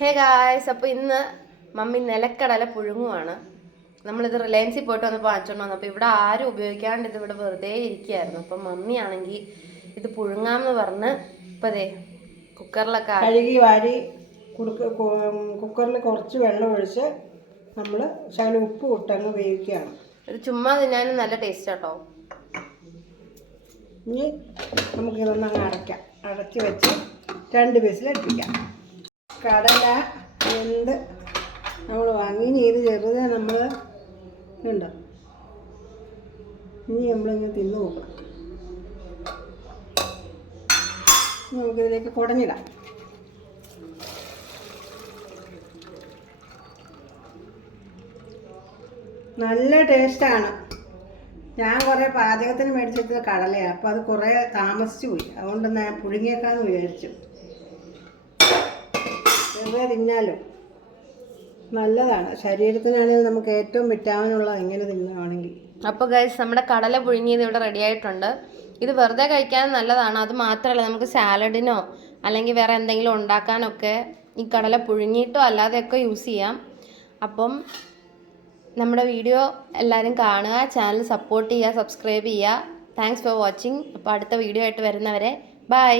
Hey guys, അപ്പോൾ ഇന്ന് mummy നിലക്കടല പുഴുങ്ങുവാണ്. നമ്മളിത് റിലയൻസിൽ പോയിട്ട് വന്നപ്പോൾ വാങ്ങിച്ചോണ്ട് വന്നു. അപ്പോൾ ഇവിടെ ആരും ഉപയോഗിക്കാണ്ട് ഇത് ഇവിടെ വെറുതെ ഇരിക്കുകയായിരുന്നു. അപ്പം മമ്മിയാണെങ്കിൽ ഇത് പുഴുങ്ങാമെന്ന് പറഞ്ഞ് ഇപ്പോൾ അതെ കുക്കറിലൊക്കെ കഴുകി വാരി കുക്കറിൽ കുറച്ച് വെള്ളം ഒഴിച്ച് നമ്മൾ ശകലം ഉപ്പ് ഇട്ടങ്ങ് വേവിക്കുകയാണ്. ഇത് ചുമ്മാ തിന്നാനും നല്ല ടേസ്റ്റ് കേട്ടോ. ഇനി നമുക്കിതൊന്നങ്ങ് അടച്ച് വെച്ച് 2 വിസിലടുപ്പിക്കാം. കടല എന്ത് നമ്മൾ വാങ്ങി ഇത് ചെറുത് നമ്മൾ ഉണ്ടോ ഇനി നമ്മളിങ്ങനെ തിന്ന് നോക്കണം. നമുക്കിതിലേക്ക് കുടഞ്ഞിടാം. നല്ല ടേസ്റ്റാണ്. ഞാൻ കുറേ പാചകത്തിന് മേടിച്ചത് കടലയാണ്, അപ്പോൾ അത് കുറേ താമസിച്ചു പോയി. അതുകൊണ്ട് ഞാൻ പുഴുങ്ങിയേക്കാന്ന് വിചാരിച്ചു. വെറുതെ തിന്നാലോ, നല്ലതാണ് ശരീരത്തിനാണെങ്കിൽ. നമുക്ക് ഏറ്റവും വിറ്റാമിനുള്ള ഇങ്ങനെ തിന്നുകയാണെങ്കിൽ. അപ്പോൾ ഗൈസ്, നമ്മുടെ കടല പുഴുങ്ങിയത് ഇവിടെ റെഡി ആയിട്ടുണ്ട്. ഇത് വെറുതെ കഴിക്കാൻ നല്ലതാണ്. അത് മാത്രമല്ല, നമുക്ക് സാലഡിനോ അല്ലെങ്കിൽ വേറെ എന്തെങ്കിലും ഉണ്ടാക്കാനൊക്കെ ഈ കടല പുഴുങ്ങിയിട്ടോ അല്ലാതെയൊക്കെ യൂസ് ചെയ്യാം. അപ്പം നമ്മുടെ വീഡിയോ എല്ലാവരും കാണുക, ചാനൽ സപ്പോർട്ട് ചെയ്യുക, സബ്സ്ക്രൈബ് ചെയ്യുക. Thanks for watching. അപ്പോൾ അടുത്ത വീഡിയോ ആയിട്ട് വരുന്നവരെ ബൈ.